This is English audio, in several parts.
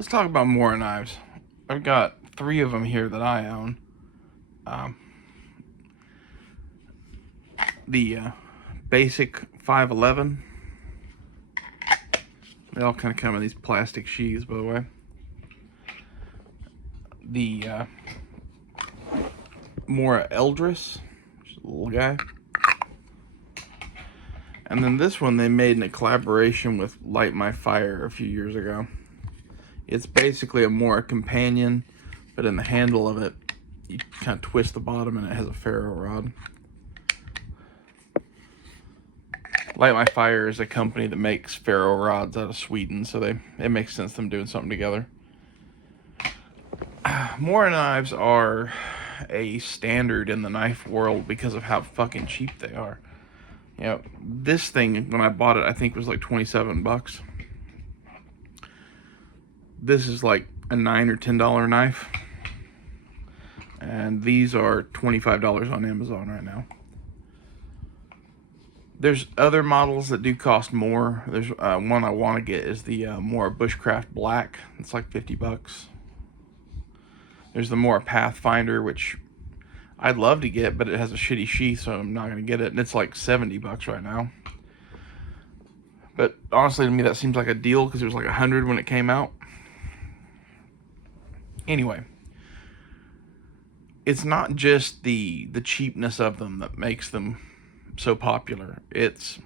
Let's talk about Mora knives. I've got three of them here that I own. Um, the basic 511. They all kind of come in these plastic sheaths, by the way. The Mora Eldris, which is a little guy. And then this one they made in a collaboration with Light My Fire a few years ago. It's basically a Mora companion, but in the handle of it, you kind of twist the bottom and it has a ferro rod. Light My Fire is a company that makes ferro rods out of Sweden, so it makes sense them doing something together. Mora knives are a standard in the knife world because of how fucking cheap they are. You know, this thing, when I bought it, I think was like 27 bucks. This is like a $9 or $10 knife. And these are $25 on Amazon right now. There's other models that do cost more. There's one I want to get is the Mora Bushcraft Black. It's like 50 bucks. There's the Mora Pathfinder, which I'd love to get, but it has a shitty sheath, so I'm not going to get it. And it's like 70 bucks right now. But honestly, to me, that seems like a deal because it was like 100 when it came out. Anyway, it's not just the cheapness of them that makes them so popular. It's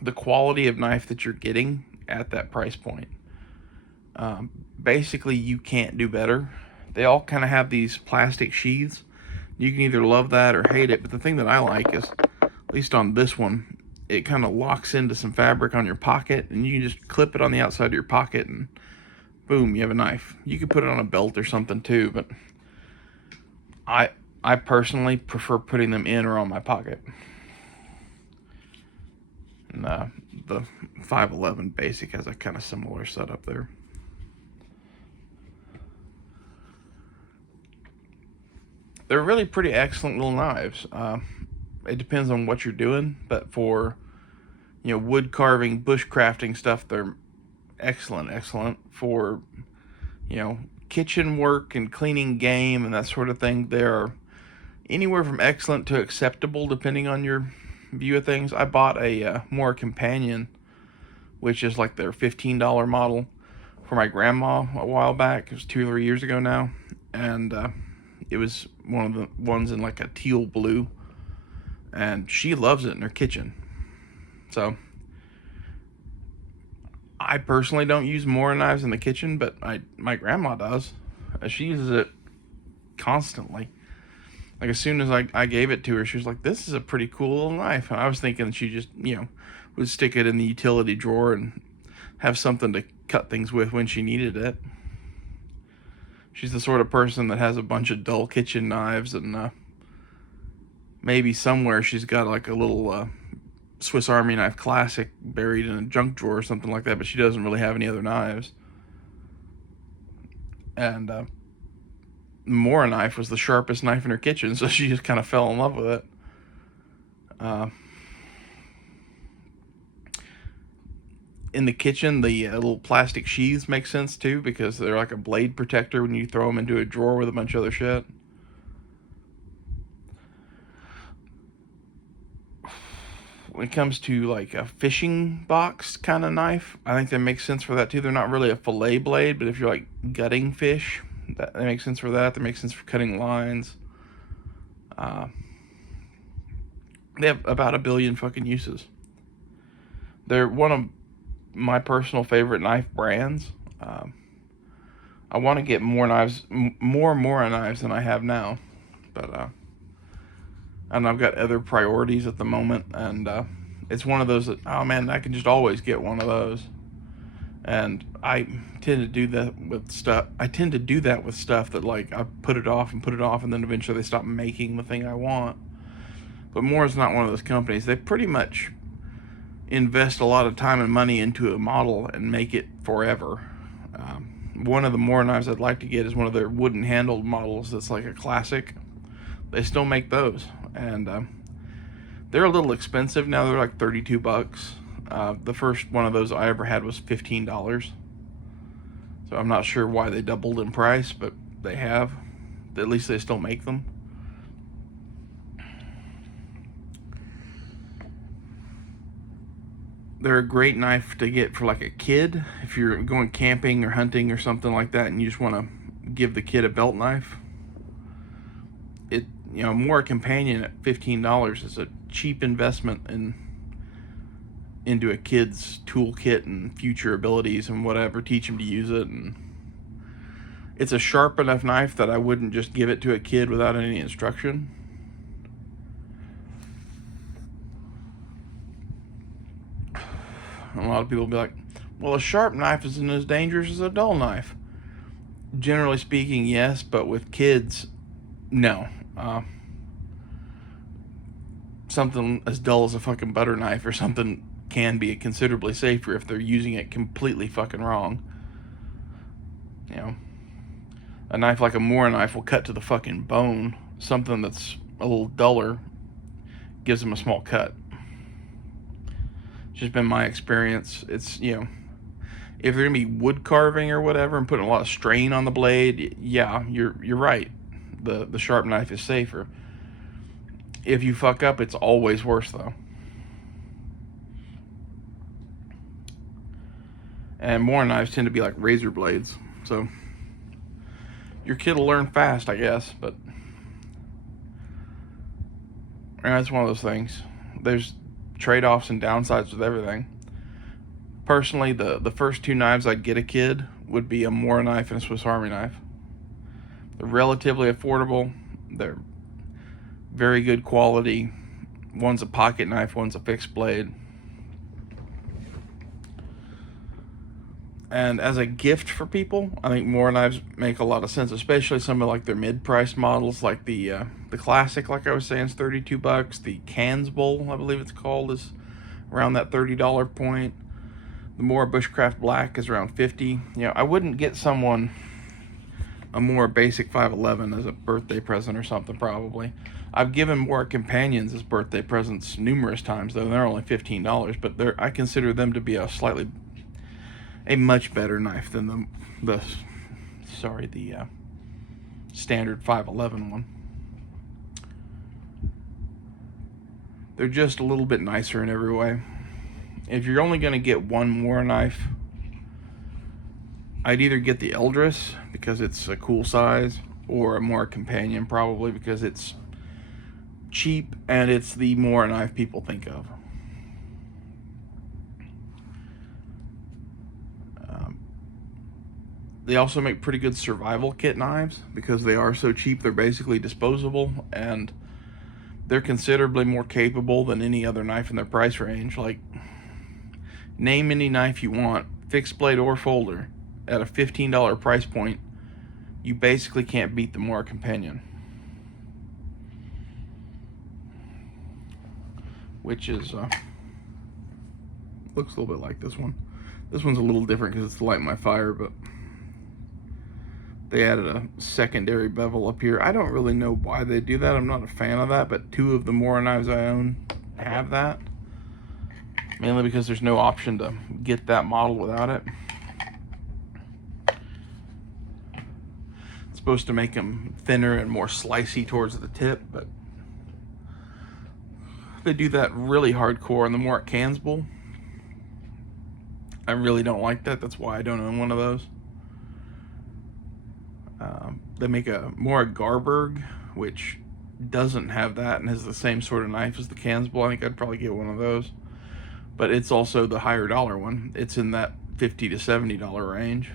the quality of knife that you're getting at that price point. Basically, you can't do better. They all kind of have these plastic sheaths. You can either love that or hate it, but the thing that I like is, at least on this one, it kind of locks into some fabric on your pocket, and you can just clip it on the outside of your pocket, and boom, you have a knife. You could put it on a belt or something too, but I personally prefer putting them in or on my pocket. And the 511 Basic has a kind of similar setup there. They're really pretty excellent little knives. It depends on what you're doing, but for wood carving, bushcrafting stuff, they're excellent. For kitchen work and cleaning game and that sort of thing, they're anywhere from excellent to acceptable depending on your view of things. I bought a Mora Companion, which is like their $15 model, for my grandma a while back. It was 2 or 3 years ago now, and it was one of the ones in like a teal blue, and she loves it in her kitchen. So I personally don't use Mora knives in the kitchen, but my grandma does. She uses it constantly. Like, as soon as I gave it to her, she was like, this is a pretty cool little knife. And I was thinking she just, would stick it in the utility drawer and have something to cut things with when she needed it. She's the sort of person that has a bunch of dull kitchen knives, and maybe somewhere she's got like a little Swiss Army knife classic buried in a junk drawer or something like that, but she doesn't really have any other knives. And Mora knife was the sharpest knife in her kitchen, so she just kind of fell in love with it. In the kitchen, the little plastic sheaths make sense too, because they're like a blade protector when you throw them into a drawer with a bunch of other shit. When it comes to like a fishing box kind of knife, I think that makes sense for that too. They're not really a fillet blade, but if you're like gutting fish, that makes sense for that. That makes sense for cutting lines. They have about 1 billion fucking uses. They're one of my personal favorite knife brands. I want to get more Mora knives than I have now, but and I've got other priorities at the moment, and it's one of those that, oh man, I can just always get one of those. And I tend to do that with stuff. That, like, I put it off, and then eventually they stop making the thing I want. But Mora's not one of those companies. They pretty much invest a lot of time and money into a model and make it forever. One of the Mora knives I'd like to get is one of their wooden handled models that's like a classic. They still make those, and they're a little expensive now. They're like 32 bucks. The first one of those I ever had was $15. So So I'm not sure why they doubled in price, but they have. At least they still make them. They're a great knife to get for like a kid if you're going camping or hunting or something like that, and you just want to give the kid a belt knife. Mora Companion at $15 is a cheap investment into a kid's toolkit and future abilities and whatever. Teach him to use it, and it's a sharp enough knife that I wouldn't just give it to a kid without any instruction. A lot of people will be like, well, a sharp knife isn't as dangerous as a dull knife. Generally speaking, yes, but with kids, no. Something as dull as a fucking butter knife or something can be considerably safer if they're using it completely fucking wrong. A knife like a Mora knife will cut to the fucking bone. Something that's a little duller gives them a small cut. It's just been my experience. It's, if they're gonna be wood carving or whatever and putting a lot of strain on the blade, yeah, you're right. The sharp knife is safer. If you fuck up, it's always worse though. And Mora knives tend to be like razor blades, so your kid will learn fast, I guess, but it's one of those things. There's trade-offs and downsides with everything. Personally, the first two knives I'd get a kid would be a Mora knife and a Swiss Army knife. They're relatively affordable. They're very good quality. One's a pocket knife, one's a fixed blade. And as a gift for people, I think Mora knives make a lot of sense, especially some of like their mid-priced models, like the classic, like I was saying, is $32. The Cans Bowl, I believe it's called, is around that $30 point. The Mora Bushcraft Black is around $50. I wouldn't get someone a more basic 511 as a birthday present or something, probably. I've given Mora Companions as birthday presents numerous times, though. They're only $15, but I consider them to be a much better knife than the standard 511 one. They're just a little bit nicer in every way. If you're only going to get one Mora knife, I'd either get the Eldris because it's a cool size, or a Mora Companion probably because it's cheap and it's the Mora knife people think of. They also make pretty good survival kit knives because they are so cheap. They're basically disposable, and they're considerably more capable than any other knife in their price range. Like, name any knife you want, fixed blade or folder, at a $15 price point, you basically can't beat the Mora Companion. Which is, looks a little bit like this one. This one's a little different because it's to light my fire, but they added a secondary bevel up here. I don't really know why they do that. I'm not a fan of that, but two of the Mora knives I own have that. Mainly because there's no option to get that model without it. It's supposed to make them thinner and more slicey towards the tip, but they do that really hardcore on the Mora Cans Bowl. I really don't like that. That's why I don't own one of those. They make a Mora Garberg, which doesn't have that and has the same sort of knife as the Cans Bowl. I think I'd probably get one of those. But it's also the higher dollar one. It's in that $50 to $70 range.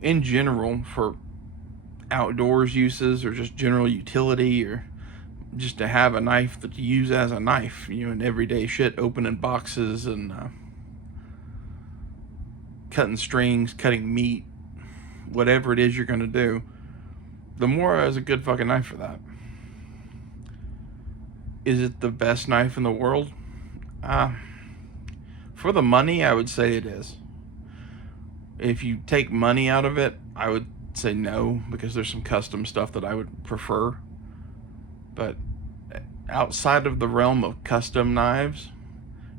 In general, for outdoors uses or just general utility, or just to have a knife that you use as a knife, in everyday shit, opening boxes and cutting strings, cutting meat, whatever it is you're going to do, the Mora is a good fucking knife for that. Is it the best knife in the world? For the money, I would say it is. If you take money out of it, I would say no, because there's some custom stuff that I would prefer. But outside of the realm of custom knives,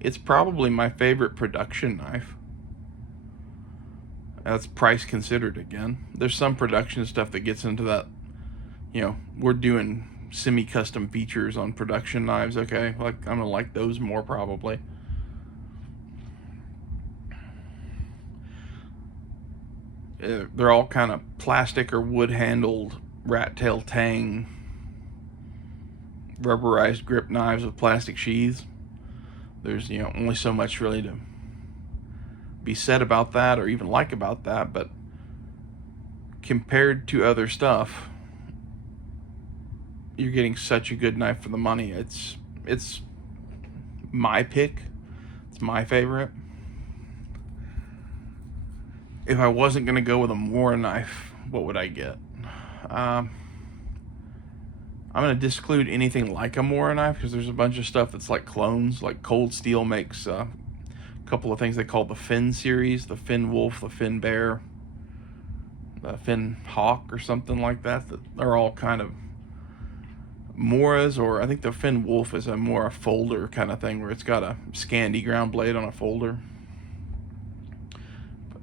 It's probably my favorite production knife. That's price considered again. There's some production stuff that gets into that, we're doing semi-custom features on production knives, okay? Like, I'm gonna like those more probably. They're all kind of plastic or wood-handled rat tail tang rubberized grip knives with plastic sheaths. There's, only so much really to be said about that or even like about that, but compared to other stuff, you're getting such a good knife for the money. It's my pick. It's my favorite. If I wasn't gonna go with a Mora knife, what would I get? I'm gonna disclude anything like a Mora knife because there's a bunch of stuff that's like clones. Like Cold Steel makes a couple of things they call the Finn series, the Finn Wolf, the Finn Bear, the Finn Hawk, or something like that. That are all kind of Moras, or I think the Finn Wolf is a more a folder kind of thing where it's got a Scandi ground blade on a folder. But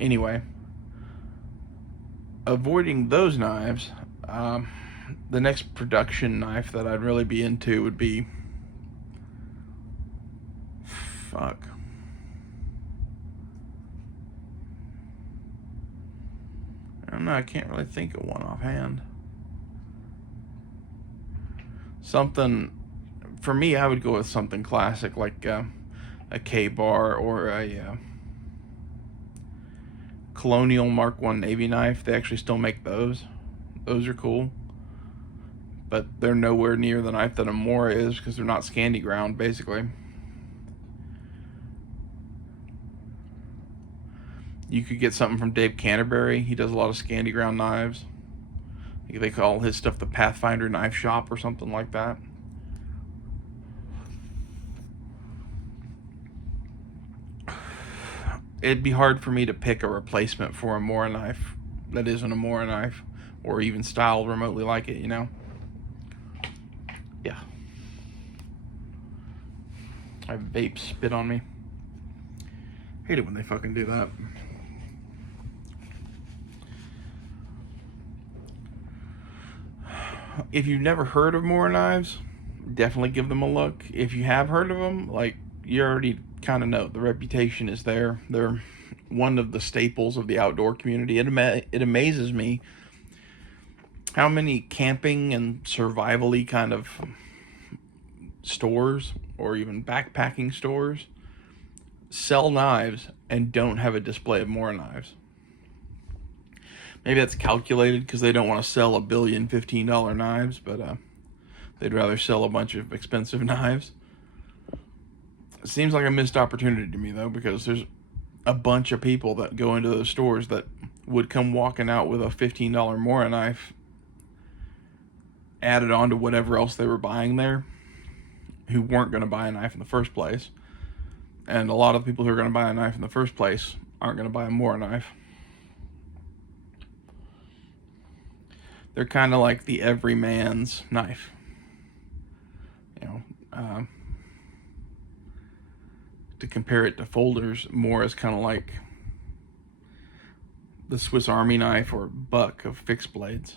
anyway, avoiding those knives, the next production knife that I'd really be into would be, I don't know, I can't really think of one offhand. Something, for me, I would go with something classic like a K-bar or a Colonial Mark I Navy knife. They actually still make those. Those are cool. But they're nowhere near the knife that a Mora is because they're not Scandi ground, basically. You could get something from Dave Canterbury. He does a lot of Scandi ground knives. They call his stuff the Pathfinder Knife Shop or something like that. It'd be hard for me to pick a replacement for a Mora knife that isn't a Mora knife, or even styled remotely like it, Yeah. I vape spit on me. Hate it when they fucking do that. If you've never heard of Mora knives, definitely give them a look. If you have heard of them, like, you already kind of know the reputation is there. They're one of the staples of the outdoor community. It amazes me how many camping and survival-y kind of stores or even backpacking stores sell knives and don't have a display of Mora knives. Maybe that's calculated because they don't want to sell $1 billion $15 knives, but they'd rather sell a bunch of expensive knives. It seems like a missed opportunity to me, though, because there's a bunch of people that go into those stores that would come walking out with a $15 Mora knife added on to whatever else they were buying there, who weren't going to buy a knife in the first place. And a lot of people who are going to buy a knife in the first place aren't going to buy a Mora knife. They're kind of like the everyman's knife. To compare it to folders, Mora is kind of like the Swiss Army knife or buck of fixed blades.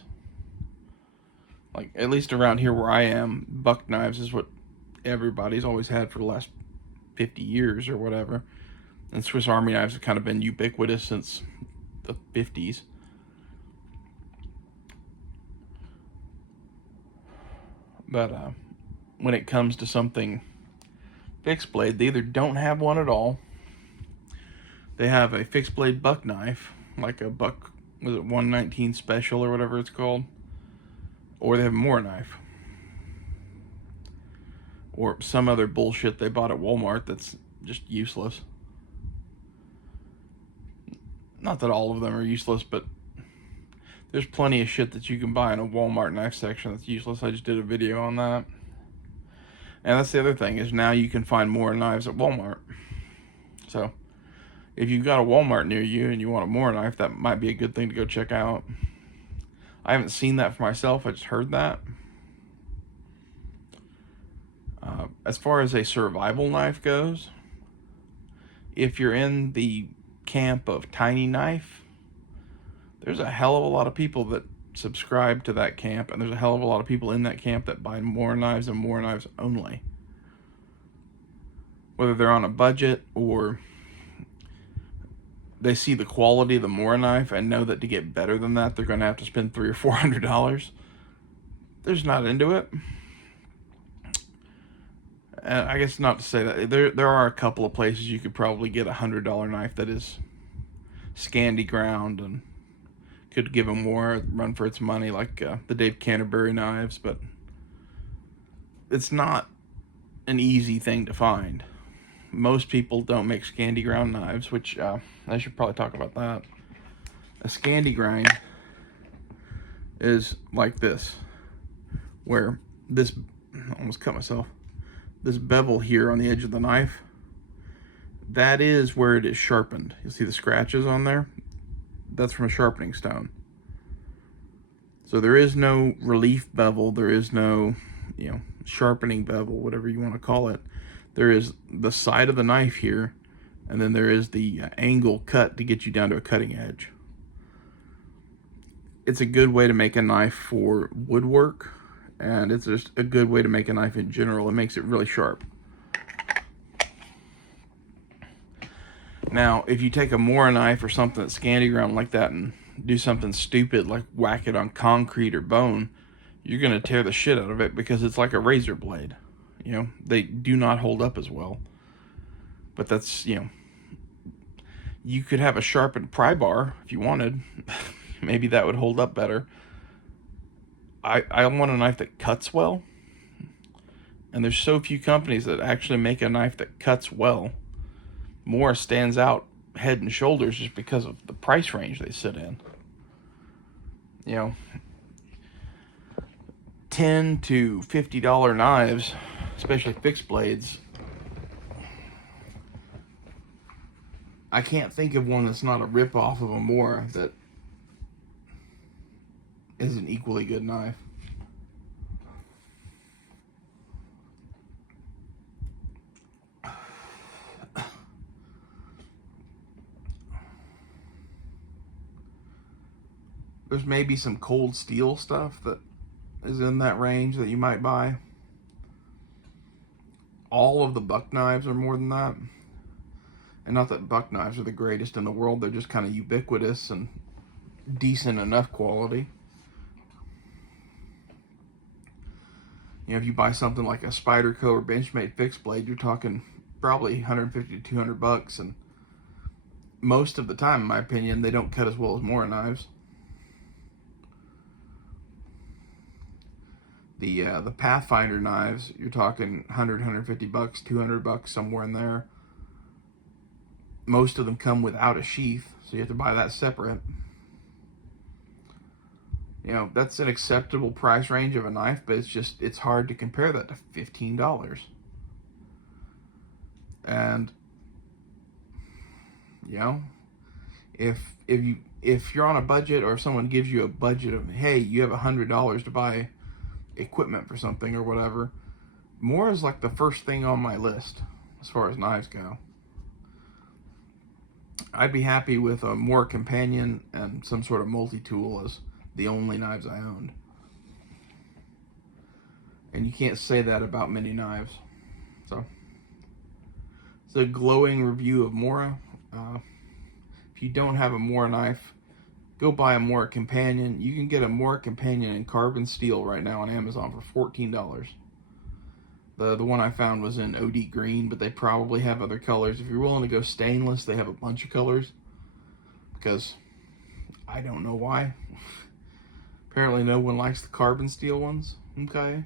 Like, at least around here where I am, buck knives is what everybody's always had for the last 50 years or whatever. And Swiss Army knives have kind of been ubiquitous since the 50s. But when it comes to something fixed blade, they either don't have one at all. They have a fixed blade buck knife, like a buck, was it 119 special or whatever it's called? Or they have a Mora knife. Or some other bullshit they bought at Walmart that's just useless. Not that all of them are useless, but there's plenty of shit that you can buy in a Walmart knife section that's useless. I just did a video on that. And that's the other thing, is now you can find Mora knives at Walmart. So, if you've got a Walmart near you and you want a Mora knife, that might be a good thing to go check out. I haven't seen that for myself, I just heard that. As far as a survival knife goes, if you're in the camp of tiny knife, there's a hell of a lot of people that subscribe to that camp, and there's a hell of a lot of people in that camp that buy Mora knives and Mora knives only. Whether they're on a budget or they see the quality of the Mora knife and know that to get better than that, they're going to have to spend $300 or $400. They're just not into it. And I guess not to say that there are a couple of places you could probably get $100 knife that is Scandi ground and could give them more run for its money, like the Dave Canterbury knives, but it's not an easy thing to find. Most people don't make Scandi ground knives, which I should probably talk about that. A Scandi grind is like this, where this, I almost cut myself, this bevel here on the edge of the knife, that is where it is sharpened. You see the scratches on there? That's from a sharpening stone. So there is no relief bevel, there is no, sharpening bevel, whatever you want to call it. There is the side of the knife here, and then there is the angle cut to get you down to a cutting edge. It's a good way to make a knife for woodwork, and it's just a good way to make a knife in general. It makes it really sharp. Now, if you take a Mora knife or something that's Scandi ground like that and do something stupid like whack it on concrete or bone, you're going to tear the shit out of it because it's like a razor blade. They do not hold up as well. But that's, you could have a sharpened pry bar if you wanted. Maybe that would hold up better. I want a knife that cuts well. And there's so few companies that actually make a knife that cuts well. Mora stands out head and shoulders just because of the price range they sit in. $10 to $50 knives, especially fixed blades. I can't think of one that's not a rip-off of a Mora that is an equally good knife. There's maybe some cold steel stuff that is in that range that you might buy. All of the buck knives are more than that. And not that buck knives are the greatest in the world, they're just kind of ubiquitous and decent enough quality. If you buy something like a Spyderco or Benchmade fixed blade, you're talking probably $150 to $200, and most of the time, in my opinion, they don't cut as well as Mora knives. The Pathfinder knives, you're talking $100, $150, $200, somewhere in there. Most of them come without a sheath, so you have to buy that separate. That's an acceptable price range of a knife, but it's hard to compare that to $15. And if you're on a budget, or if someone gives you a budget of, hey, you have $100 to buy equipment for something or whatever, Mora is like the first thing on my list as far as knives go. I'd be happy with a Mora companion and some sort of multi-tool as the only knives I owned. And you can't say that about many knives. So it's a glowing review of Mora. If you don't have a Mora knife, go buy a Mora companion. You can get a Mora companion in carbon steel right now on Amazon for $14. The one I found was in OD green, but they probably have other colors. If you're willing to go stainless, they have a bunch of colors, because I don't know why. Apparently no one likes the carbon steel ones. Okay.